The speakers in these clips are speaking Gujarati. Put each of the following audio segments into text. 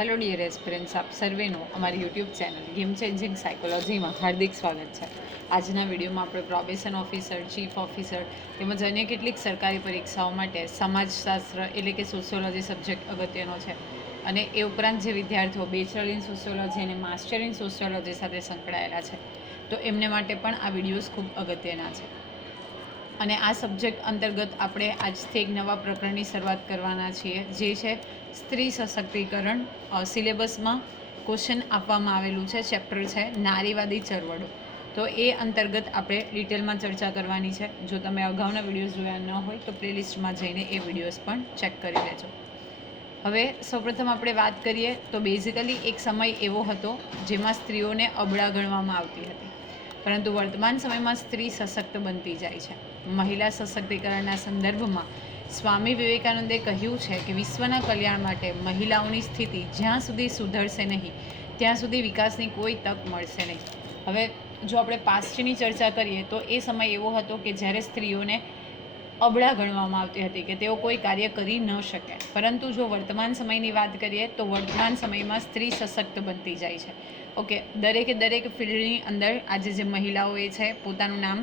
હેલો ડિયર એસ્પિરન્ટ્સ, આપ સર્વેનું અમારી યુટ્યુબ ચેનલ ગેમ ચેન્જિંગ સાયકોલોજીમાં હાર્દિક સ્વાગત છે. આજના વિડીયોમાં આપણે પ્રોબેશન ઓફિસર, ચીફ ઓફિસર તેમજ અન્ય કેટલીક સરકારી પરીક્ષાઓ માટે સમાજશાસ્ત્ર એટલે કે સોશિયોલોજી સબ્જેક્ટ અગત્યનો છે અને એ ઉપરાંત જે વિદ્યાર્થીઓ બેચલર ઇન સોશિયોલોજી અને માસ્ટર ઇન સોશિયોલોજી સાથે સંકળાયેલા છે તો એમને માટે પણ આ વિડીયોઝ ખૂબ અગત્યના છે. અને આ સબ્જેક્ટ અંતર્ગત આપણે આજથી એક નવા પ્રકરણની શરૂઆત કરવાના છીએ, જે છે સ્ત્રી સશક્તિકરણ. સિલેબસમાં ક્વેશ્ચન આપવામાં આવેલું છે, ચેપ્ટર છે નારીવાદી ચળવળો. તો એ અંતર્ગત આપણે ડિટેલમાં ચર્ચા કરવાની છે. જો તમે અગાઉના વિડીયોઝ જોયા ન હોય તો પ્લેલિસ્ટમાં જઈને એ વિડીયોઝ પણ ચેક કરી લેજો. હવે સૌપ્રથમ આપણે વાત કરીએ તો બેઝિકલી એક સમય એવો હતો જેમાં સ્ત્રીઓને અબળા ગણવામાં આવતી હતી, પરંતુ વર્તમાન સમયમાં સ્ત્રી સશક્ત બનતી જાય છે. મહિલા સશક્તિકરણના સંદર્ભમાં સ્વામી વિવેકાનંદે કહ્યું છે કે વિશ્વના કલ્યાણ માટે મહિલાઓની સ્થિતિ જ્યાં સુધી સુધરશે નહીં ત્યાં સુધી વિકાસની કોઈ તક મળશે નહીં. હવે જો આપણે પાસ્ટની ચર્ચા કરીએ તો એ સમય એવો હતો કે જ્યારે સ્ત્રીઓને અબળા ગણવામાં આવતી હતી કે તેઓ કોઈ કાર્ય કરી ન શકે. પરંતુ જો વર્તમાન સમયની વાત કરીએ તો વર્તમાન સમયમાં સ્ત્રી સશક્ત બનતી જાય છે. ઓકે, દરેક ફિલ્ડની અંદર આજે જે મહિલાઓએ છે પોતાનું નામ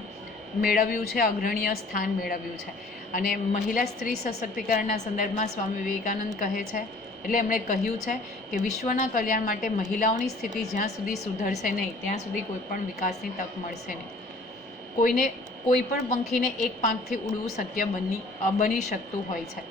મેળવ્યું છે, અગ્રણીય સ્થાન મેળવ્યું છે. અને મહિલા સ્ત્રી સશક્તિકરણના સંદર્ભમાં સ્વામી વિવેકાનંદ કહે છે, એટલે એમણે કહ્યું છે કે વિશ્વના કલ્યાણ માટે મહિલાઓની સ્થિતિ જ્યાં સુધી સુધરશે નહીં ત્યાં સુધી કોઈ પણ વિકાસની તક મળશે નહીં. કોઈ પણ પંખીને એક પાંખથી ઉડવું શક્ય બની શકતું હોય છે.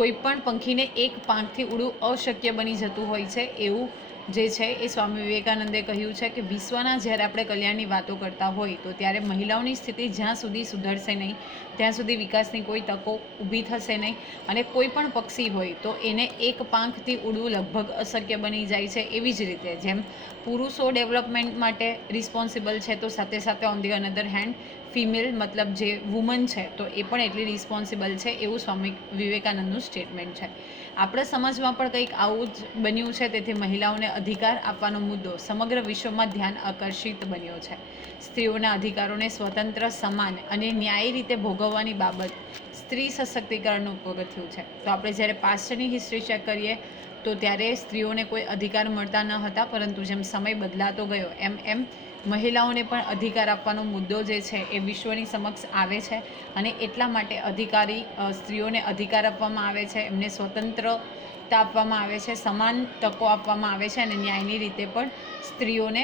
કોઈ પણ પંખીને એક પાંખથી ઉડવું અશક્ય બની જતું હોય છે. એવું જે છે એ સ્વામી વિવેકાનંદે કહ્યું છે કે વિશ્વના જ્યારે આપણે કલ્યાણની વાતો કરતા હોય તો ત્યારે મહિલાઓની સ્થિતિ જ્યાં સુધી સુધરશે નહીં ત્યાં સુધી વિકાસની કોઈ તકો ઊભી થશે નહીં. અને કોઈ પણ પક્ષી હોય તો એને એક પાંખથી ઉડવું લગભગ અશક્ય બની જાય છે. એવી જ રીતે જેમ પુરુષો ડેવલપમેન્ટ માટે રિસ્પોન્સિબલ છે તો સાથે સાથે on the another hand female મતલબ જે વુમન છે તો એ પણ એટલી રિસ્પોન્સિબલ છે, એવું સ્વામી વિવેકાનંદનું સ્ટેટમેન્ટ છે. આપણા સમાજમાં પણ કંઈક આવું જ બન્યું છે. તેથી મહિલાઓને અધિકાર આપવાનો મુદ્દો સમગ્ર વિશ્વમાં ધ્યાન આકર્ષિત બન્યો છે. સ્ત્રીઓના અધિકારોને સ્વતંત્ર, સમાન અને ન્યાયી રીતે ભોગવવાની બાબત સ્ત્રી સશક્તિકરણનું પગથિયું છે. તો આપણે જ્યારે પાસ્ટની હિસ્ટ્રી ચેક કરીએ તો ત્યારે સ્ત્રીઓને કોઈ અધિકાર મળતા ન હતા, પરંતુ જેમ સમય બદલાતો ગયો એમ મહિલાઓને પણ અધિકાર આપવાનો મુદ્દો જે છે એ વિશ્વની સમક્ષ આવે છે. અને એટલા માટે સ્ત્રીઓને અધિકાર આપવામાં આવે છે, એમને સ્વતંત્રતા આપવામાં આવે છે, સમાન તકો આપવામાં આવે છે અને ન્યાયની રીતે પણ સ્ત્રીઓને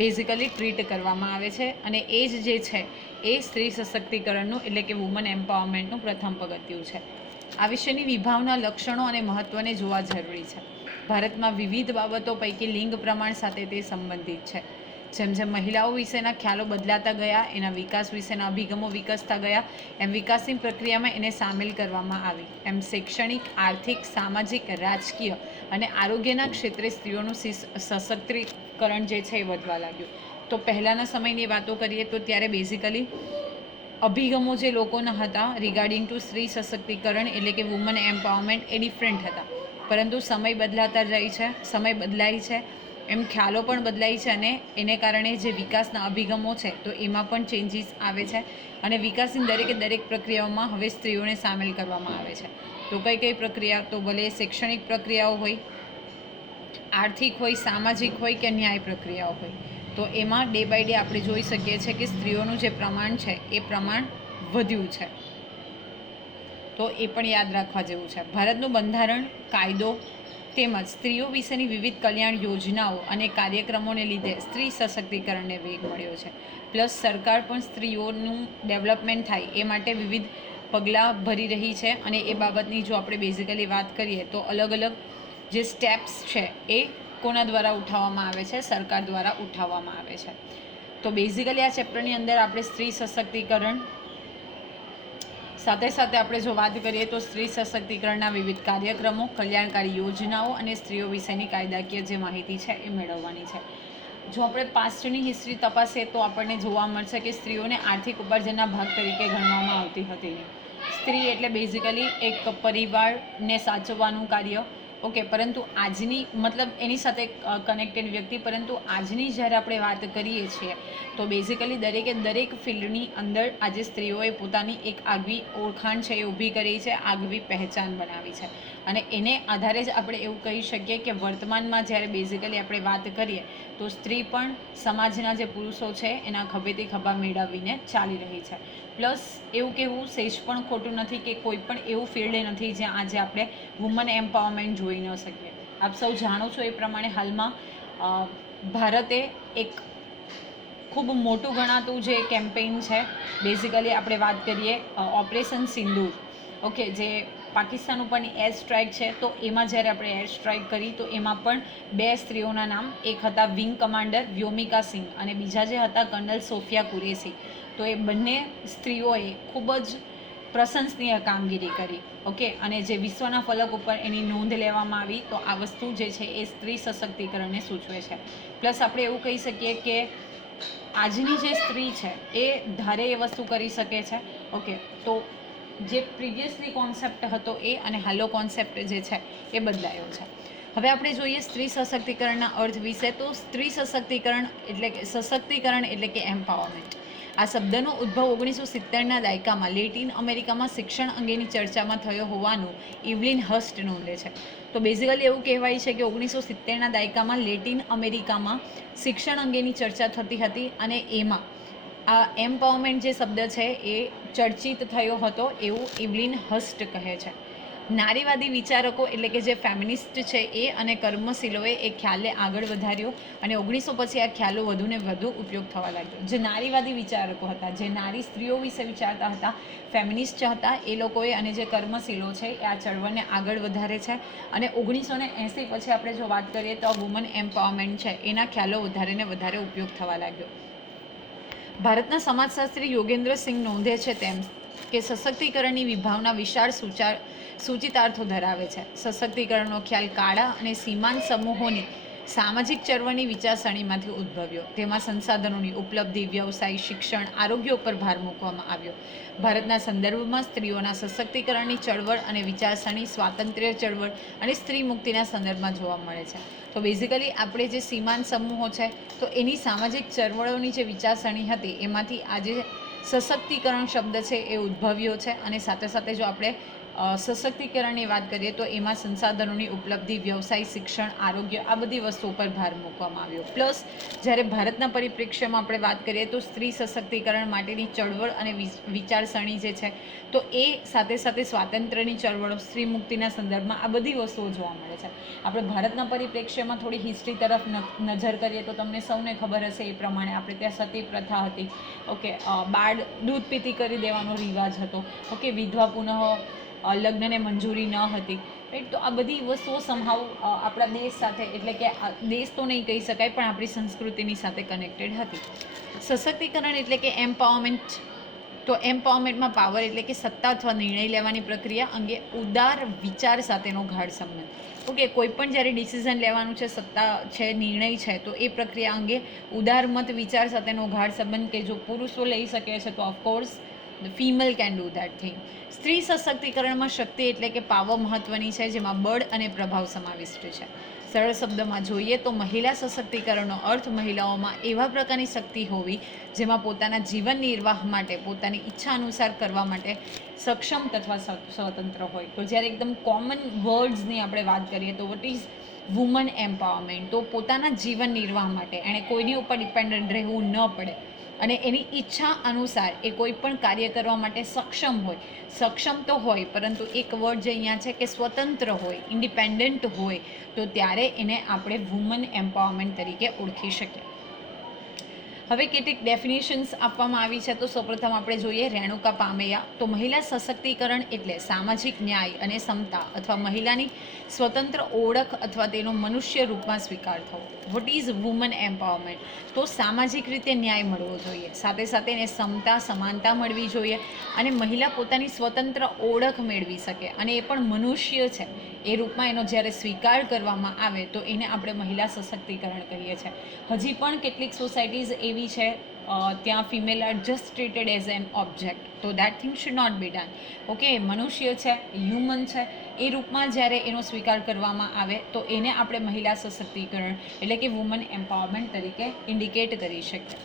બેઝિકલી ટ્રીટ કરવામાં આવે છે. અને એ જ જે છે એ સ્ત્રી સશક્તિકરણનું એટલે કે વુમન એમ્પાવરમેન્ટનું પ્રથમ પગથિયું છે. આ વિશેની વિભાવના, લક્ષણો અને મહત્ત્વને જોવા જરૂરી છે. ભારતમાં વિવિધ બાબતો પૈકી લિંગ પ્રમાણ સાથે તે સંબંધિત છે. જેમ જેમ મહિલાઓ વિશેના ખ્યાલો બદલાતા ગયા, એના વિકાસ વિશેના અભિગમો વિકસતા ગયા, એમ વિકાસની પ્રક્રિયામાં એને સામેલ કરવામાં આવી. એમ શૈક્ષણિક, આર્થિક, સામાજિક, રાજકીય અને આરોગ્યના ક્ષેત્રે સ્ત્રીઓનું સશક્તિકરણ જે છે એ વધવા લાગ્યું. તો પહેલાંના સમયની વાતો કરીએ તો ત્યારે બેઝિકલી અભિગમો જે લોકોના હતા રિગાર્ડિંગ ટુ સ્ત્રી સશક્તિકરણ એટલે કે વુમન એમ્પાવરમેન્ટ એ ડિફરન્ટ હતા. પરંતુ સમય બદલાય છે એમ ખ્યાલો પણ બદલાય છે અને એને કારણે જે વિકાસના અભિગમો છે તો એમાં પણ ચેન્જીસ આવે છે. અને વિકાસની દરેક પ્રક્રિયાઓમાં હવે સ્ત્રીઓને સામેલ કરવામાં આવે છે. તો કઈ પ્રક્રિયા, તો ભલે શૈક્ષણિક પ્રક્રિયાઓ હોય, આર્થિક હોય, સામાજિક હોય કે ન્યાય પ્રક્રિયાઓ હોય, તો એમાં ડે બાય ડે આપણે જોઈ શકીએ છીએ કે સ્ત્રીઓનું જે પ્રમાણ છે એ પ્રમાણ વધ્યું છે. તો એ પણ યાદ રાખવા જેવું છે. ભારતનું બંધારણ, કાયદો તેમજ સ્ત્રીઓ વિશેની વિવિધ કલ્યાણ યોજનાઓ અને કાર્યક્રમોને લીધે સ્ત્રી સશક્તિકરણને વેગ મળ્યો છે. પ્લસ સરકાર પણ સ્ત્રીઓનું ડેવલપમેન્ટ થાય એ માટે વિવિધ પગલાં ભરી રહી છે. અને એ બાબતની જો આપણે બેઝિકલી વાત કરીએ તો અલગ અલગ જે સ્ટેપ્સ છે એ કોના દ્વારા ઉઠાવવામાં આવે છે? સરકાર દ્વારા ઉઠાવવામાં આવે છે. તો બેઝિકલી આ ચેપ્ટરની અંદર આપણે સ્ત્રી સશક્તિકરણ સાથે સાથે આપણે જો વાત કરીએ તો સ્ત્રી સશક્તિકરણના વિવિધ કાર્યક્રમો, કલ્યાણકારી યોજનાઓ અને સ્ત્રીઓ વિશેની કાયદાકીય જે માહિતી છે એ મેળવવાની છે. જો આપણે પાસ્ટની હિસ્ટ્રી તપાસીએ તો આપણને જોવા મળશે કે સ્ત્રીઓને આર્થિક ઉપાર્જનના ભાગ તરીકે ગણવામાં આવતી હતી. સ્ત્રી એટલે બેઝિકલી એક પરિવારને સાચવવાનું કાર્ય, ઓકે, પરંતુ આજની મતલબ એની સાથે કનેક્ટેડ વ્યક્તિ, પરંતુ આજની જ્યારે આપણે વાત કરીએ છીએ તો બેઝિકલી દરેક ફિલ્ડની અંદર આજે સ્ત્રીઓએ પોતાની એક આગવી ઓળખાણ છે એ ઊભી કરી છે, આગવી પહેચાન બનાવી છે. અને એને આધારે જ આપણે એવું કહી શકીએ કે વર્તમાનમાં જ્યારે બેઝિકલી આપણે વાત કરીએ તો સ્ત્રી પણ સમાજના જે પુરુષો છે એના ખભેથી ખભા મેળવીને ચાલી રહી છે. પ્લસ એવું કહેવું સહેજ પણ ખોટું નથી કે કોઈ પણ એવું ફિલ્ડ નથી જ્યાં આજે આપણે વુમન એમ્પાવરમેન્ટ જોઈ ન શકીએ. આપ સૌ જાણો છો એ પ્રમાણે હાલમાં ભારતે એક ખૂબ મોટું ગણાતું જે કેમ્પેઇન છે, બેઝિકલી આપણે વાત કરીએ ઓપરેશન સિંદૂર, ઓકે, જે પાકિસ્તાન ઉપરની એર સ્ટ્રાઇક છે, તો એમાં જ્યારે આપણે એર સ્ટ્રાઇક કરી તો એમાં પણ 2 સ્ત્રીઓના નામ, એક હતા વિંગ કમાન્ડર વ્યોમિકા સિંહ અને બીજા જે હતા કર્નલ સોફિયા કુરેશી. તો એ બંને સ્ત્રીઓએ ખૂબ જ પ્રશંસનીય કામગીરી કરી, ઓકે, અને જે વિશ્વના ફલક ઉપર એની નોંધ લેવામાં આવી. તો આ વસ્તુ જે છે એ સ્ત્રી સશક્તિકરણને સૂચવે છે. પ્લસ આપણે એવું કહી શકીએ કે આજની જે સ્ત્રી છે એ ધારે એ વસ્તુ કરી શકે છે, ઓકે. તો જે પ્રિવિયસલી કોન્સેપ્ટ હતો એ અને હાલો કોન્સેપ્ટ જે છે એ બદલાયો છે. હવે આપણે જોઈએ સ્ત્રી સશક્તિકરણના અર્થ વિશે. તો સ્ત્રી સશક્તિકરણ એટલે કે એમ્પાવરમેન્ટ. આ શબ્દનો ઉદ્ભવ 1970ના દાયકામાં લેટિન અમેરિકામાં શિક્ષણ અંગેની ચર્ચામાં થયો હોવાનું ઇવલિન હસ્ટ નોંધે છે. તો બેઝિકલી એવું કહેવાય છે કે 1970ના દાયકામાં લેટિન અમેરિકામાં શિક્ષણ અંગેની ચર્ચા થતી હતી અને એમાં આ એમ્પાવરમેન્ટ જે શબ્દ છે એ ચર્ચિત થયો હતો એવું ઇવલિન હસ્ટ કહે છે. નારીવાદી વિચારકો એટલે કે જે ફેમિનિસ્ટ છે એ અને કર્મશીલોએ એ ખ્યાલને આગળ વધાર્યો અને 1900 પછી આ ખ્યાલો વધુને વધુ ઉપયોગ થવા લાગ્યો. જે નારીવાદી વિચારકો હતા, જે નારી સ્ત્રીઓ વિશે વિચારતા હતા, ફેમિનિસ્ટ હતા, એ લોકોએ અને જે કર્મશીલો છે એ આ ચળવળને આગળ વધારે છે. અને 1980 પછી આપણે જો વાત કરીએ તો વુમન એમ્પાવરમેન્ટ છે એના ખ્યાલો વધારે ને વધારે ઉપયોગ થવા લાગ્યો. ભારતના સમાજશાસ્ત્રી યોગેન્દ્ર સિંહ નોંધે છે તેમ કે સશક્તિકરણની વિભાવના વિશાળ સૂચિતાર્થો ધરાવે છે. સશક્તિકરણનો ખ્યાલ કાળા અને સીમાંત સમૂહોની સામાજિક ચળવળની વિચારસરણીમાંથી ઉદ્ભવ્યો. તેમાં સંસાધનોની ઉપલબ્ધિ, વ્યવસાય, શિક્ષણ, આરોગ્ય ઉપર ભાર મૂકવામાં આવ્યો. ભારતના સંદર્ભમાં સ્ત્રીઓના સશક્તિકરણની ચળવળ અને વિચારસરણી સ્વાતંત્ર્ય ચળવળ અને સ્ત્રી મુક્તિના સંદર્ભમાં જોવા મળે છે. તો બેઝિકલી આપણે જે સીમાંત સમૂહો છે તો એની સામાજિક ચળવળોની જે વિચારસરણી હતી એમાંથી આજે સશક્તિકરણ શબ્દ છે એ ઉદ્ભવ્યો છે. અને સાથે સાથે જો આપણે સશક્તિકરણની વાત કરીએ તો એમાં સંસાધનોની ઉપલબ્ધિ, વ્યવસાય, શિક્ષણ, આરોગ્ય આ બધી વસ્તુઓ પર ભાર મૂકવામાં આવ્યો. પ્લસ જ્યારે ભારતના પરિપ્રેક્ષ્યમાં આપણે વાત કરીએ તો સ્ત્રી સશક્તિકરણ માટેની ચળવળ અને વિચારસરણી જે છે તો એ સાથે સાથે સ્વાતંત્ર્યની ચળવળો, સ્ત્રી મુક્તિના સંદર્ભમાં આ બધી વસ્તુઓ જોવા મળે છે. આપણે ભારતના પરિપ્રેક્ષ્યમાં થોડી હિસ્ટ્રી તરફ નજર કરીએ તો તમને સૌને ખબર હશે એ પ્રમાણે આપણે ત્યાં સતી પ્રથા હતી, ઓકે, બાળ દૂધ પીતી કરી દેવાનો રિવાજ હતો, ઓકે, વિધવા પુનઃ લગ્નને મંજૂરી ન હતી, રાઈટ. તો આ બધી વસ્તુઓ સમહાવ આપણા દેશ સાથે, એટલે કે દેશ તો નહીં કહી શકાય પણ આપણી સંસ્કૃતિની સાથે કનેક્ટેડ હતી. સશક્તિકરણ એટલે કે એમ્પાવરમેન્ટ. તો એમ્પાવરમેન્ટમાં પાવર એટલે કે સત્તા અથવા નિર્ણય લેવાની પ્રક્રિયા અંગે ઉદાર વિચાર સાથેનો ગાઢ સંબંધ. ઓકે, કોઈ પણ જ્યારે ડિસિઝન લેવાનું છે, સત્તા છે, નિર્ણય છે, તો એ પ્રક્રિયા અંગે ઉદાર મત વિચાર સાથેનો ગાઢ સંબંધ કે જો પુરુષો લઈ શકે છે તો of course the female can do that thing. સ્ત્રી સશક્તિકરણમાં શક્તિ એટલે કે પાવર મહત્વની છે, જેમાં બળ અને પ્રભાવ સમાવિષ્ટ છે. સરળ શબ્દમાં જોઈએ તો મહિલા સશક્તિકરણનો અર્થ મહિલાઓમાં એવા પ્રકારની શક્તિ હોવી જેમાં પોતાના જીવન નિર્વાહ માટે પોતાની ઈચ્છા અનુસાર કરવા માટે સક્ષમ તથા સ્વતંત્ર હોય. તો જ્યારે એકદમ કોમન વર્ડ્સની આપણે વાત કરીએ તો વોટ ઇઝ વુમન એમ્પાવરમેન્ટ? તો પોતાના જીવન નિર્વાહ માટે એણે કોઈની ઉપર ડિપેન્ડન્ટ રહેવું ન પડે અને એની ઈચ્છા અનુસાર એ કોઈ પણ કાર્ય કરવા માટે સક્ષમ હોય. સક્ષમ તો હોય પરંતુ એક વર્ડ જે અહીંયા છે કે સ્વતંત્ર હોય, ઇન્ડિપેન્ડન્ટ હોય, તો ત્યારે એને આપણે વુમન એમ્પાવરમેન્ટ તરીકે ઓળખી શકીએ. હવે કેટલીક ડેફિનેશન્સ આપવામાં આવી છે. તો સૌપ્રથમ આપણે જોઈએ રેણુકા પામૈયા. તો મહિલા સશક્તિકરણ એટલે સામાજિક ન્યાય અને સમતા અથવા મહિલાની સ્વતંત્ર ઓળખ અથવા તેનો મનુષ્ય રૂપમાં સ્વીકાર થવો. What is woman empowerment? તો સામાજિક રીતે ન્યાય મળવો જોઈએ, સાથે સાથે એને સમતા, સમાનતા મળવી જોઈએ અને મહિલા પોતાની સ્વતંત્ર ઓળખ મેળવી શકે અને એ પણ મનુષ્ય છે એ રૂપમાં એનો જ્યારે સ્વીકાર કરવામાં આવે તો એને આપણે મહિલા સશક્તિકરણ કહીએ છીએ. હજી પણ કેટલીક સોસાયટીઝ એવી છે ત્યાં female are just treated as an object. તો that thing should not be done. Okay, મનુષ્ય છે, હ્યુમન છે, એ રૂપમાં જ્યારે એનો સ્વીકાર કરવામાં આવે તો એને આપણે મહિલા સશક્તિકરણ એટલે કે વુમન એમ્પાવરમેન્ટ તરીકે ઇન્ડિકેટ કરી શકીએ.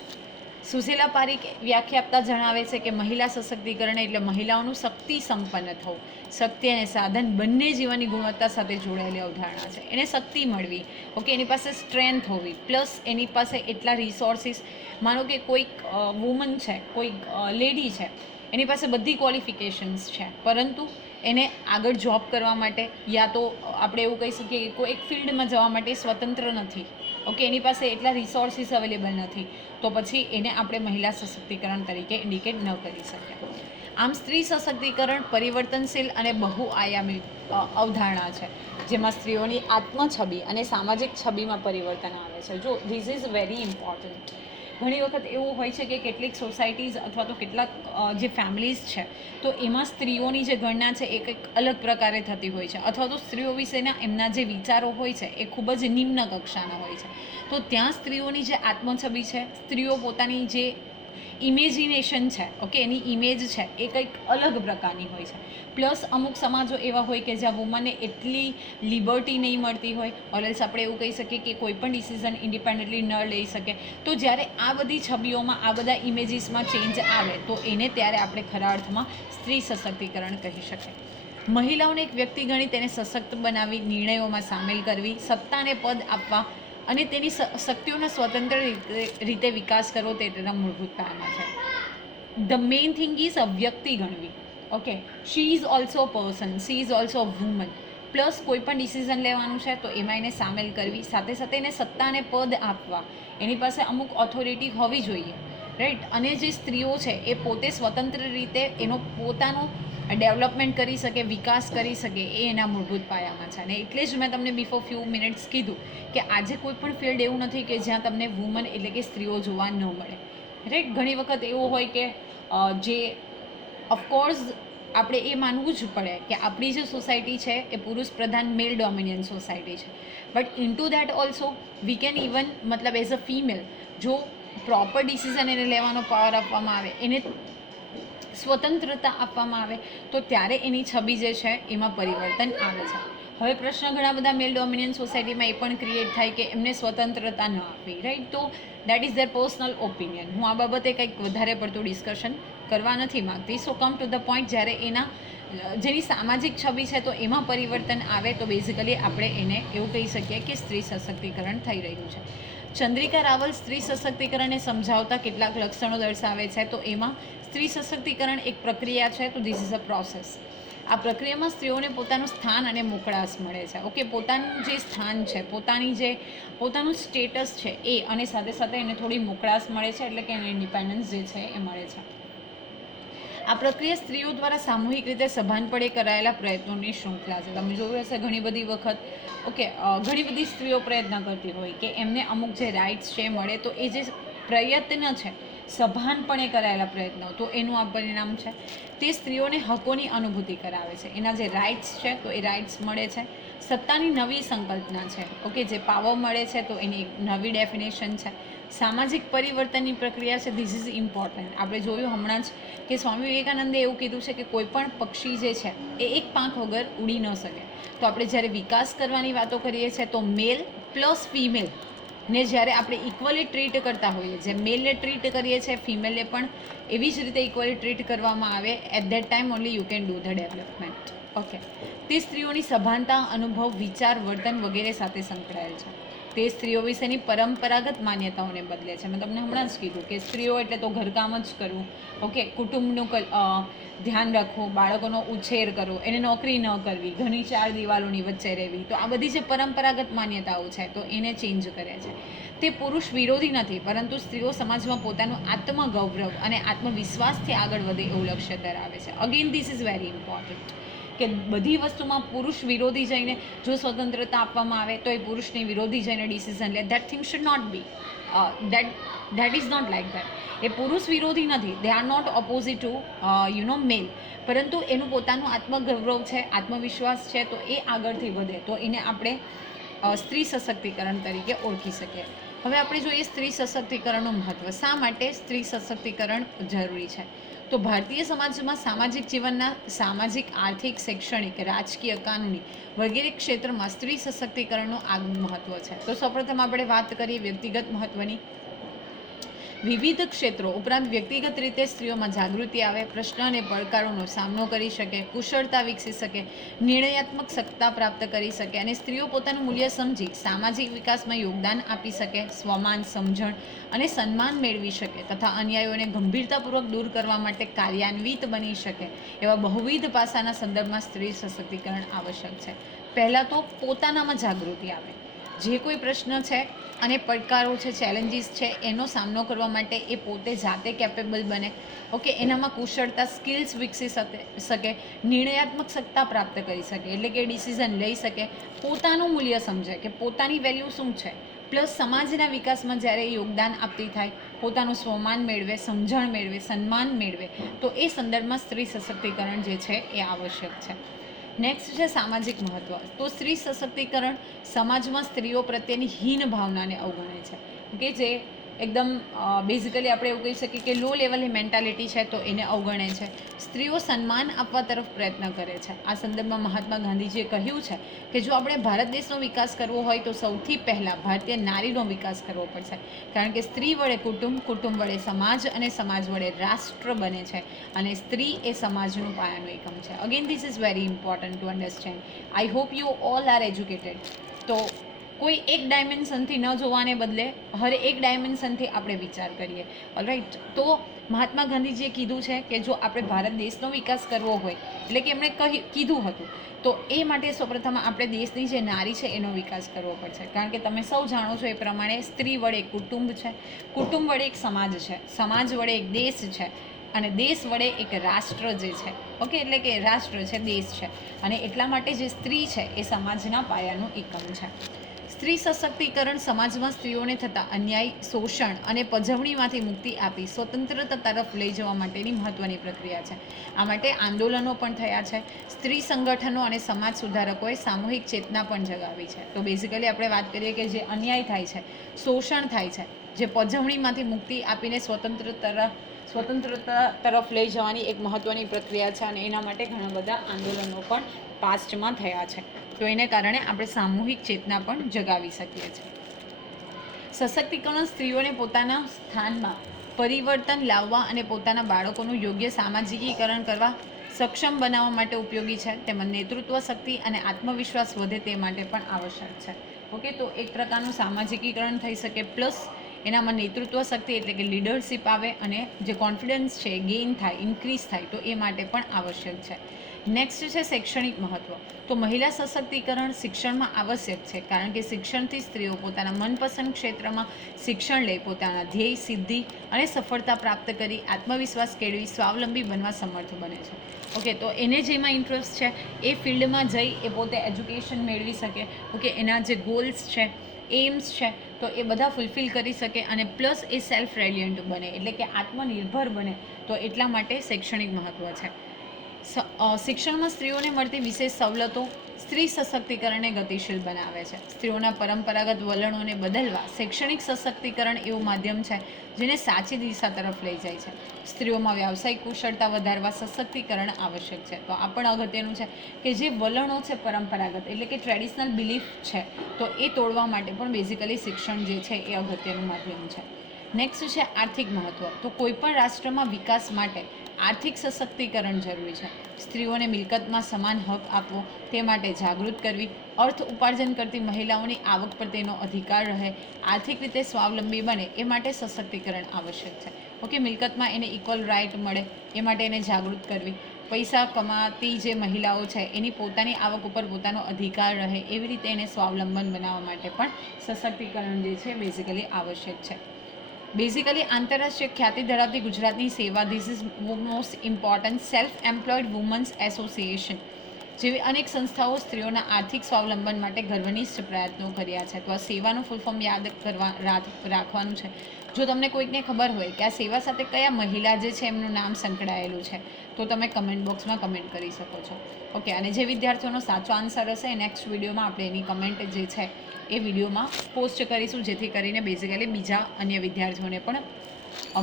સુશીલા પારીખ વ્યાખ્યા આપતા જણાવે છે કે મહિલા સશક્તિકરણ એટલે મહિલાઓનું શક્તિ સંપન્ન થવું. શક્તિ અને સાધન બંને જીવનની ગુણવત્તા સાથે જોડાયેલી અવધારણા છે. એને શક્તિ મળવી, ઓકે, એની પાસે સ્ટ્રેન્થ હોવી, પ્લસ એની પાસે એટલા રિસોર્સિસ. માનો કે કોઈક વુમન છે, કોઈક લેડી છે, એની પાસે બધી ક્વોલિફિકેશન્સ છે, પરંતુ એને આગળ જોબ કરવા માટે યા તો આપણે એવું કહી શકીએ કે કોઈ એક ફિલ્ડમાં જવા માટે સ્વતંત્ર નથી, ઓકે, એની પાસે એટલા રિસોર્સિસ અવેલેબલ નથી, તો પછી એને આપણે મહિલા સશક્તિકરણ તરીકે ઇન્ડિકેટ ન કરી શકીએ. આમ સ્ત્રી સશક્તિકરણ પરિવર્તનશીલ અને બહુઆયામી અવધારણા છે, જેમાં સ્ત્રીઓની આત્મછબી અને સામાજિક છબીમાં પરિવર્તન આવે છે. જો ધીસ ઇઝ વેરી ઇમ્પોર્ટન્ટ. ઘણી વખત એવું હોય છે કે કેટલીક સોસાયટીઝ અથવા તો કેટલાક જે ફેમિલીઝ છે, તો એમાં સ્ત્રીઓની જે ગણના છે એ કંઈક અલગ પ્રકારે થતી હોય છે, અથવા તો સ્ત્રીઓ વિશેના એમના જે વિચારો હોય છે એ ખૂબ જ નિમ્ન કક્ષાના હોય છે. તો ત્યાં સ્ત્રીઓની જે આત્મછબી છે, સ્ત્રીઓ પોતાની જે ઇમેજિનેશન છે, ઓકે, એની ઇમેજ છે એ કંઈક અલગ પ્રકારની હોય છે. પ્લસ અમુક સમાજો એવા હોય કે જ્યાં વુમનને એટલી લિબર્ટી નહીં મળતી હોય, ઓરએલ્સ આપણે એવું કહી શકીએ કે કોઈ પણ ડિસિઝન ઇન્ડિપેન્ડન્ટલી ન લઈ શકે. તો જ્યારે આ બધી છબીઓમાં, આ બધા ઇમેજીસમાં ચેન્જ આવે તો એને ત્યારે આપણે ખરા અર્થમાં સ્ત્રી સશક્તિકરણ કહી શકીએ. મહિલાઓને એક વ્યક્તિ ગણી તેને સશક્ત બનાવી, નિર્ણયોમાં સામેલ કરવી, સત્તાને પદ આપવા અને તેની શક્તિઓનો સ્વતંત્ર રીતે વિકાસ કરવો તે તેના મૂળભૂત પાયામાં છે. The main thing is a વ્યક્તિ ગણવી, okay, she is also person, she is also woman. Plus કોઈ પણ ડિસિઝન લેવાનું છે તો એમાં એને સામેલ કરવી, સાથે સાથે એને સત્તા અને પદ આપવા, એની પાસે અમુક ઓથોરિટી હોવી જોઈએ, રાઈટ. અને જે સ્ત્રીઓ છે એ પોતે સ્વતંત્ર રીતે એનો પોતાનો ડેવલપમેન્ટ કરી શકે, વિકાસ કરી શકે, એ એના મૂળભૂત પાયામાં છે. અને એટલે જ મેં તમને બિફોર ફ્યુ મિનિટ્સ કીધું કે આજે કોઈ પણ ફિલ્ડ એવું નથી કે જ્યાં તમને વુમન એટલે કે સ્ત્રીઓ જોવા ન મળે, રાઈટ. ઘણી વખત એવું હોય કે જે ઓફકોર્સ આપણે એ માનવું જ પડે કે આપણી જે સોસાયટી છે એ પુરુષ પ્રધાન મેલ ડોમિનિયન સોસાયટી છે, but in two that also we can even મતલબ એઝ અ ફિમેલ જો પ્રોપર ડિસિઝન એને લેવાનો પાવર આપવામાં આવે, એને સ્વતંત્રતા આપવામાં આવે તો ત્યારે એની છબી જે છે એમાં પરિવર્તન આવે છે. હવે પ્રશ્ન ઘણા બધા મેલ ડોમિનિયન સોસાયટીમાં એ પણ ક્રિએટ થાય કે એમને સ્વતંત્રતા ન આપવી, રાઈટ. તો that is there personal opinion. હું આ બાબતે કંઈક વધારે પડતું ડિસ્કશન કરવા નથી માગતી. સો કમ ટુ ધ પોઈન્ટ, જ્યારે એના જેની સામાજિક છબી છે તો એમાં પરિવર્તન આવે તો બેઝિકલી આપણે એને એવું કહી શકીએ કે સ્ત્રી સશક્તિકરણ થઈ રહ્યું છે. ચંદ્રિકા રાવલ સ્ત્રી સશક્તિકરણને સમજાવતા કેટલાક લક્ષણો દર્શાવે છે. તો એમાં સ્ત્રી સશક્તિકરણ એક પ્રક્રિયા છે, તો ધીસ ઇઝ અ પ્રોસેસ. આ પ્રક્રિયામાં સ્ત્રીઓને પોતાનું સ્થાન અને મોકળાશ મળે છે, ઓકે, પોતાનું જે સ્થાન છે, પોતાનું સ્ટેટસ છે એ, અને સાથે સાથે એને થોડી મોકળાશ મળે છે, એટલે કે એને ઇન્ડિપેન્ડન્સ જે છે એ મળે છે. આ પ્રક્રિયા સ્ત્રીઓ દ્વારા સામૂહિક રીતે સભાનપણે કરાયેલા પ્રયત્નોની શૃંખલા છે. તમે જોયું હશે ઘણી બધી વખત, ઓકે, ઘણી બધી સ્ત્રીઓ પ્રયત્ન કરતી હોય કે એમને અમુક જે રાઇટ્સ છે મળે, તો એ જે પ્રયત્ન છે સભાનપણે કરાયેલા પ્રયત્નો, તો એનું આ પરિણામ છે. તે સ્ત્રીઓને હકોની અનુભૂતિ કરાવે છે, એના જે રાઇટ્સ છે તો એ રાઇટ્સ મળે છે. સત્તાની નવી સંકલ્પના છે, ઓકે, જે પાવર મળે છે તો એની એક નવી ડેફિનેશન છે. સામાજિક પરિવર્તનની પ્રક્રિયા છે, ધીસ ઇઝ ઇમ્પોર્ટન્ટ. આપણે જોયું હમણાં જ કે સ્વામી વિવેકાનંદે એવું કીધું છે કે કોઈ પણ પક્ષી જે છે એ એક પાંખ વગર ઉડી ન શકે. તો આપણે જ્યારે વિકાસ કરવાની વાતો કરીએ છીએ તો મેલ પ્લસ ફિમેલ ને જ્યારે આપણે ઇક્વલી ટ્રીટ કરતા હોઈએ, જે મેલને ટ્રીટ કરીએ છીએ ફિમેલને પણ એવી જ રીતે ઇક્વલી ટ્રીટ કરવામાં આવે, at that time only you can do the development, okay. તે સ્ત્રીઓની સભાનતા, અનુભવ, વિચાર, વર્તન વગેરે સાથે સંકળાયેલ છે. તે સ્ત્રીઓ વિશેની પરંપરાગત માન્યતાઓને બદલે છે. મેં તમને હમણાં જ કીધું કે સ્ત્રીઓ એટલે તો ઘરકામ જ કરવું, ઓકે, કુટુંબનું ધ્યાન રાખવું, બાળકોનો ઉછેર કરવો, એને નોકરી ન કરવી, ઘણી ચાર દિવાલોની વચ્ચે રહેવી. તો આ બધી જે પરંપરાગત માન્યતાઓ છે તો એને ચેન્જ કરે છે. તે પુરુષ વિરોધી નથી, પરંતુ સ્ત્રીઓ સમાજમાં પોતાનું આત્મગૌરવ અને આત્મવિશ્વાસથી આગળ વધે એવું લક્ષ્ય ધરાવે છે. Again this is very important કે બધી વસ્તુમાં પુરુષ વિરોધી જઈને જો સ્વતંત્રતા આપવામાં આવે તો એ પુરુષની વિરોધી જઈને ડિસિઝન લે. That thing should not be, that is not like that. એ પુરુષ વિરોધી નથી, they are not opposite to male, પરંતુ એનું પોતાનું આત્મગૌરવ છે, આત્મવિશ્વાસ છે, તો એ આગળથી વધે તો એને આપણે સ્ત્રી સશક્તિકરણ તરીકે ઓળખી શકીએ. હવે આપણે જોઈએ સ્ત્રી સશક્તિકરણનું મહત્ત્વ. શા માટે સ્ત્રી સશક્તિકરણ જરૂરી છે? તો ભારતીય સમાજમાં સામાજિક જીવનના સામાજિક, આર્થિક, શૈક્ષણિક, રાજકીય, કાનૂની વગેરે ક્ષેત્રમાં સ્ત્રી સશક્તિકરણનું આગવું મહત્વ છે. તો સૌપ્રથમ આપણે વાત કરીએ વ્યક્તિગત મહત્વની. વિવિધ ક્ષેત્રો ઉપરાંત વ્યક્તિગત રીતે સ્ત્રીઓમાં જાગૃતિ આવે, પ્રશ્ન અને પડકારોનો સામનો કરી શકે, કુશળતા વિકસી શકે, નિર્ણયાત્મક સત્તા પ્રાપ્ત કરી શકે અને સ્ત્રીઓ પોતાનું મૂલ્ય સમજી સામાજિક વિકાસમાં યોગદાન આપી શકે, સ્વમાન, સમજણ અને સન્માન મેળવી શકે તથા અન્યાયોને ગંભીરતાપૂર્વક દૂર કરવા માટે કાર્યાન્વિત બની શકે એવા બહુવિધ પાસાના સંદર્ભમાં સ્ત્રી સશક્તિકરણ આવશ્યક છે. પહેલાં તો પોતાનામાં જાગૃતિ આવે. જે કોઈ પ્રશ્ન છે અને પડકારો છે, ચેલેન્જીસ છે, એનો સામનો કરવા માટે એ પોતે જાતે કેપેબલ બને. ઓકે, એનામાં કુશળતા, સ્કિલ્સ વિકસી શકે, નિર્ણયાત્મક સત્તા પ્રાપ્ત કરી શકે, એટલે કે ડિસિઝન લઈ શકે, પોતાનું મૂલ્ય સમજે કે પોતાની વેલ્યુ શું છે, પ્લસ સમાજના વિકાસમાં જ્યારે યોગદાન આપતી થાય, પોતાનું સ્વમાન મેળવે, સમજણ મેળવે, સન્માન મેળવે, તો એ સંદર્ભમાં સ્ત્રી સશક્તિકરણ જે છે એ આવશ્યક છે. નેક્સ્ટ છે સામાજિક મહત્વ. તો સ્ત્રી સશક્તિકરણ સમાજમાં સ્ત્રીઓ પ્રત્યેની હીન ભાવનાને અવગણે છે કે જે એકદમ બેઝિકલી આપણે એવું કહી શકીએ કે લો લેવલની મેન્ટાલિટી છે તો એને અવગણે છે. સ્ત્રીઓ સન્માન આપવા તરફ પ્રયત્ન કરે છે. આ સંદર્ભમાં મહાત્મા ગાંધીજીએ કહ્યું છે કે જો આપણે ભારત દેશનો વિકાસ કરવો હોય તો સૌથી પહેલાં ભારતીય નારીનો વિકાસ કરવો પડશે, કારણ કે સ્ત્રી વડે કુટુંબ, કુટુંબ વડે સમાજ અને સમાજ વડે રાષ્ટ્ર બને છે અને સ્ત્રી એ સમાજનું પાયાનું એકમ છે. Again this is very important to understand. I hope you all are educated. તો કોઈ એક ડાયમેન્શનથી ન જોવાને બદલે હર એક ડાયમેન્શનથી આપણે વિચાર કરીએ. ઓલરાઈટ, તો મહાત્મા ગાંધીજીએ કીધું છે કે જો આપણે ભારત દેશનો વિકાસ કરવો હોય, એટલે કે એમણે કીધું હતું, તો એ માટે સૌપ્રથમ આપણે દેશની જે નારી છે એનો વિકાસ કરવો પડશે. કારણ કે તમે સૌ જાણો છો એ પ્રમાણે સ્ત્રી વડે એક કુટુંબ છે, કુટુંબ વડે એક સમાજ છે, સમાજ વડે એક દેશ છે અને દેશ વડે એક રાષ્ટ્ર જે છે. ઓકે, એટલે કે રાષ્ટ્ર છે, દેશ છે, અને એટલા માટે જે સ્ત્રી છે એ સમાજના પાયાનું એકમ છે. સ્ત્રી સશક્તિકરણ સમાજમાં સ્ત્રીઓને થતા અન્યાય, શોષણ અને પજવણીમાંથી મુક્તિ આપી સ્વતંત્રતા તરફ લઈ જવા માટેની મહત્ત્વની પ્રક્રિયા છે. આ માટે આંદોલનો પણ થયા છે. સ્ત્રી સંગઠનો અને સમાજ સુધારકોએ સામૂહિક ચેતના પણ જગાવી છે. તો બેઝિકલી આપણે વાત કરીએ કે જે અન્યાય થાય છે, શોષણ થાય છે, જે પજવણીમાંથી મુક્તિ આપીને સ્વતંત્રતા તરફ લઈ જવાની એક મહત્ત્વની પ્રક્રિયા છે અને એના માટે ઘણા બધા આંદોલનો પણ પાસ્ટમાં થયા છે. તો એને કારણે આપણે સામૂહિક ચેતના પણ જગાવી શકીએ છીએ. સશક્તિકરણ સ્ત્રીઓને પોતાના સ્થાનમાં પરિવર્તન લાવવા અને પોતાના બાળકોનું યોગ્ય સામાજિકીકરણ કરવા સક્ષમ બનાવવા માટે ઉપયોગી છે. તેમજ નેતૃત્વ શક્તિ અને આત્મવિશ્વાસ વધે તે માટે પણ આવશ્યક છે. ઓકે, તો એક પ્રકારનું સામાજિકીકરણ થઈ શકે, પ્લસ એનામાં નેતૃત્વ શક્તિ એટલે કે લીડરશિપ આવે અને જે કોન્ફિડન્સ છે ગેઇન થાય, ઇન્ક્રીઝ થાય, તો એ માટે પણ આવશ્યક છે. નેક્સ્ટ છે શૈક્ષણિક મહત્ત્વ. તો મહિલા સશક્તિકરણ શિક્ષણમાં આવશ્યક છે, કારણ કે શિક્ષણથી સ્ત્રીઓ પોતાના મનપસંદ ક્ષેત્રમાં શિક્ષણ લઈ પોતાના ધ્યેય, સિદ્ધિ અને સફળતા પ્રાપ્ત કરી આત્મવિશ્વાસ કેળવી સ્વાવલંબી બનવા સમર્થ બને છે. ઓકે, તો એને જેમાં ઇન્ટરેસ્ટ છે એ ફિલ્ડમાં જઈ એ પોતે એજ્યુકેશન મેળવી શકે. ઓકે, એના જે ગોલ્સ છે, એમ્સ છે, તો એ બધા ફૂલફિલ કરી શકે અને પ્લસ એ સેલ્ફ રેલિયન્ટ બને, એટલે કે આત્મનિર્ભર બને. તો એટલા માટે શૈક્ષણિક મહત્ત્વ છે. શિક્ષણમાં સ્ત્રીઓને મળતી વિશેષ સવલતો સ્ત્રી સશક્તિકરણને ગતિશીલ બનાવે છે. સ્ત્રીઓના પરંપરાગત વલણોને બદલવા શૈક્ષણિક સશક્તિકરણ એવું માધ્યમ છે જેને સાચી દિશા તરફ લઈ જાય છે. સ્ત્રીઓમાં વ્યાવસાયિક કુશળતા વધારવા સશક્તિકરણ આવશ્યક છે. તો આ પણ અગત્યનું છે કે જે વલણો છે પરંપરાગત, એટલે કે ટ્રેડિશનલ બિલીફ છે, તો એ તોડવા માટે પણ બેઝિકલી શિક્ષણ જે છે એ અગત્યનું માધ્યમ છે. નેક્સ્ટ છે આર્થિક મહત્ત્વ. તો કોઈપણ રાષ્ટ્રમાં વિકાસ માટે આર્થિક સશક્તિકરણ જરૂરી છે. સ્ત્રીઓને મિલકતમાં સમાન હક આપવો, તે માટે જાગૃત કરવી, અર્થ ઉપાર્જન કરતી મહિલાઓની આવક પર તેનો અધિકાર રહે, આર્થિક રીતે સ્વાવલંબી બને, એ માટે સશક્તિકરણ આવશ્યક છે. ઓકે, મિલકતમાં એને ઇક્વલ રાઇટ મળે એ માટે એને જાગૃત કરવી, પૈસા કમાતી જે મહિલાઓ છે એની પોતાની આવક ઉપર પોતાનો અધિકાર રહે એવી રીતે એને સ્વાવલંબન બનાવવા માટે પણ સશક્તિકરણ જે છે બેઝિકલી આવશ્યક છે. બેઝિકલી આંતરરાષ્ટ્રીય ખ્યાતિ ધરાવતી ગુજરાતની સેવા, this is most important, self employed women's association જેવી અનેક સંસ્થાઓ સ્ત્રીઓના આર્થિક સ્વાવલંબન માટે ગર્વનિષ્ઠ પ્રયત્નો કર્યા છે. તો આ સેવાનું ફૂલ ફોર્મ યાદ રાખવાનું છે. જો તમને કોઈકને ખબર હોય કે આ સેવા સાથે કયા મહિલા જે છે એમનું નામ સંકળાયેલું છે, તો તમે કમેન્ટ બોક્સમાં કમેન્ટ કરી શકો છો. ઓકે, અને જે વિદ્યાર્થીઓનો સાચો આન્સર હશે નેક્સ્ટ વિડીયોમાં આપણે એની કમેન્ટ જે છે એ વિડીયોમાં પોસ્ટ કરીશું, જેથી કરીને બેઝિકલી બીજા અન્ય વિદ્યાર્થીઓને પણ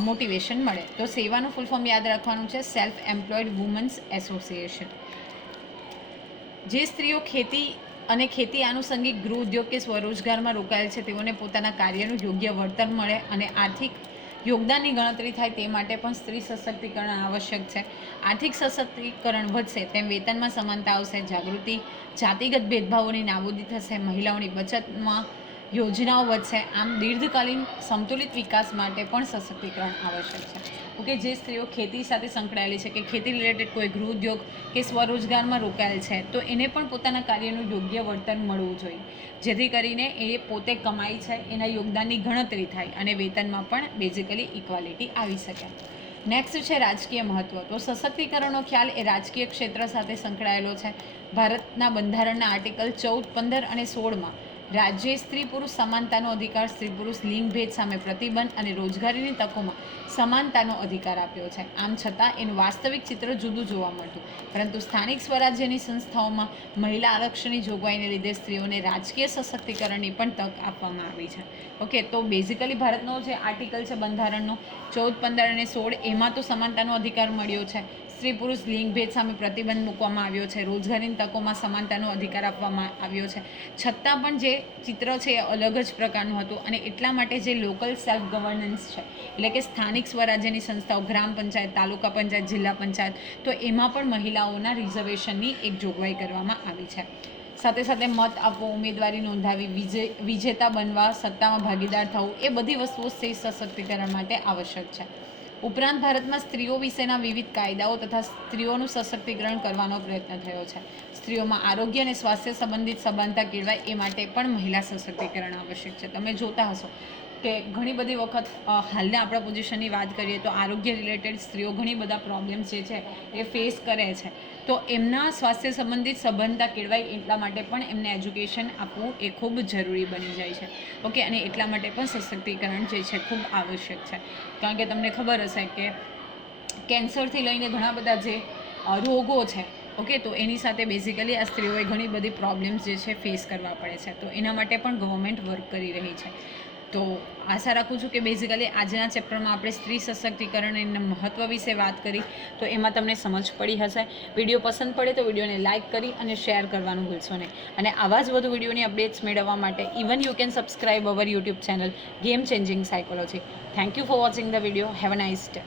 મોટિવેશન મળે. તો સેવાનું ફૂલ ફોર્મ યાદ રાખવાનું છે, સેલ્ફ એમ્પ્લોયડ વુમન્સ એસોસિએશન. જે સ્ત્રીઓ ખેતી અને ખેતી આનુષંગિક ગૃહ ઉદ્યોગ કે સ્વરોજગારમાં રોકાયેલ છે તેઓને પોતાના કાર્યનું યોગ્ય વળતર મળે અને આર્થિક યોગદાનની ગણતરી થાય તે માટે પણ સ્ત્રી સશક્તિકરણ આવશ્યક છે. આર્થિક સશક્તિકરણ વધશે તેમ વેતનમાં સમાનતા આવશે, જાગૃતિ, જાતિગત ભેદભાવોની નાબૂદી થશે, મહિલાઓની બચતમાં યોજનાઓ વધશે. આમ દીર્ઘકાલીન સંતુલિત વિકાસ માટે પણ સશક્તિકરણ આવશ્યક છે. ઓકે, જે સ્ત્રીઓ ખેતી સાથે સંકળાયેલી છે કે ખેતી રિલેટેડ કોઈ ગૃહ ઉદ્યોગ કે સ્વરોજગારમાં રોકાયેલ છે તો એને પણ પોતાના કાર્યનું યોગ્ય વળતર મળવું જોઈએ, જેથી કરીને એ પોતે કમાઈ છે એના યોગદાનની ગણતરી થાય અને વેતનમાં પણ બેઝિકલી ઇક્વાલિટી આવી શકે. નેક્સ્ટ છે રાજકીય મહત્ત્વ. તો સશક્તિકરણનો ખ્યાલ એ રાજકીય ક્ષેત્ર સાથે સંકળાયેલો છે. ભારતના બંધારણના આર્ટિકલ 14, 15 અને 16માં રાજ્યે સ્ત્રી પુરુષ સમાનતાનો અધિકાર, સ્ત્રી પુરુષ લિંગ ભેદ સામે પ્રતિબંધ અને રોજગારીની તકોમાં સમાનતાનો અધિકાર આપ્યો છે. આમ છતાં એનું વાસ્તવિક ચિત્ર જુદું જોવા મળતું, પરંતુ સ્થાનિક સ્વરાજ્યની સંસ્થાઓમાં મહિલા આરક્ષણની જોગવાઈને લીધે સ્ત્રીઓને રાજકીય સશક્તિકરણની પણ તક આપવામાં આવી છે. ઓકે, તો બેઝિકલી ભારતનો જે આર્ટિકલ છે બંધારણનો 14, 15 અને 16 એમાં તો સમાનતાનો અધિકાર મળ્યો છે, સ્ત્રી પુરુષ લિંગ ભેદ સામે પ્રતિબંધ મૂકવામાં આવ્યો છે, રોજગારીની તકોમાં સમાનતાનો અધિકાર આપવામાં આવ્યો છે. છતાં પણ જે ચિત્ર છે એ અલગ જ પ્રકારનું હતું અને એટલા માટે જે લોકલ સેલ્ફ ગવર્નન્સ છે એટલે કે સ્થાનિક સ્વરાજ્યની સંસ્થાઓ, ગ્રામ પંચાયત, તાલુકા પંચાયત, જિલ્લા પંચાયત, તો એમાં પણ મહિલાઓના રિઝર્વેશનની એક જોગવાઈ કરવામાં આવી છે. સાથે સાથે મત આપવો, ઉમેદવારી નોંધાવી, વિજેતા બનવા, સત્તામાં ભાગીદાર થવું, એ બધી વસ્તુઓ સ્ત્રી સશક્તિકરણ માટે આવશ્યક છે. ઉપરાંત ભારતમાં સ્ત્રીઓ વિશેના વિવિધ કાયદાઓ તથા સ્ત્રીઓનું સશક્તિકરણ કરવાનો પ્રયત્ન થયો છે. સ્ત્રીઓમાં આરોગ્ય અને સ્વાસ્થ્ય સંબંધિત સભાનતા કેળવાય એ માટે પણ મહિલા સશક્તિકરણ આવશ્યક છે. તમે જોતા હશો કે ઘણી બધી વખત હાલના આપણા પોઝિશનની વાત કરીએ તો આરોગ્ય રિલેટેડ સ્ત્રીઓ ઘણી બધા પ્રોબ્લેમ્સ જે છે એ ફેસ કરે છે. તો એમના સ્વાસ્થ્ય સંબંધિત સભાનતા કેળવાય એટલા માટે પણ એમને એજ્યુકેશન આપવું એ ખૂબ જરૂરી બની જાય છે. ઓકે, અને એટલા માટે પણ સશક્તિકરણ જે છે ખૂબ આવશ્યક છે. કારણ કે તમને ખબર હશે કે કેન્સરથી લઈને ઘણા બધા જે રોગો છે, ઓકે, તો એની સાથે બેઝિકલી આ સ્ત્રીઓએ ઘણી બધી પ્રોબ્લેમ્સ જે છે ફેસ કરવા પડે છે. તો એના માટે પણ ગવર્મેન્ટ વર્ક કરી રહી છે. તો આશા રાખું છું કે બેઝિકલી આજના ચેપ્ટરમાં આપણે સ્ત્રી સશક્તિકરણ એના મહત્ત્વ વિશે વાત કરી, તો એમાં તમને સમજ પડી હશે. વિડીયો પસંદ પડે તો વિડીયોને લાઇક કરી અને શેર કરવાનું ભૂલશો નહીં. અને આવા જ વધુ વિડીયોની અપડેટ્સ મેળવવા માટે even you can subscribe our YouTube channel game changing psychology. Thank you for watching the video. Have a nice day.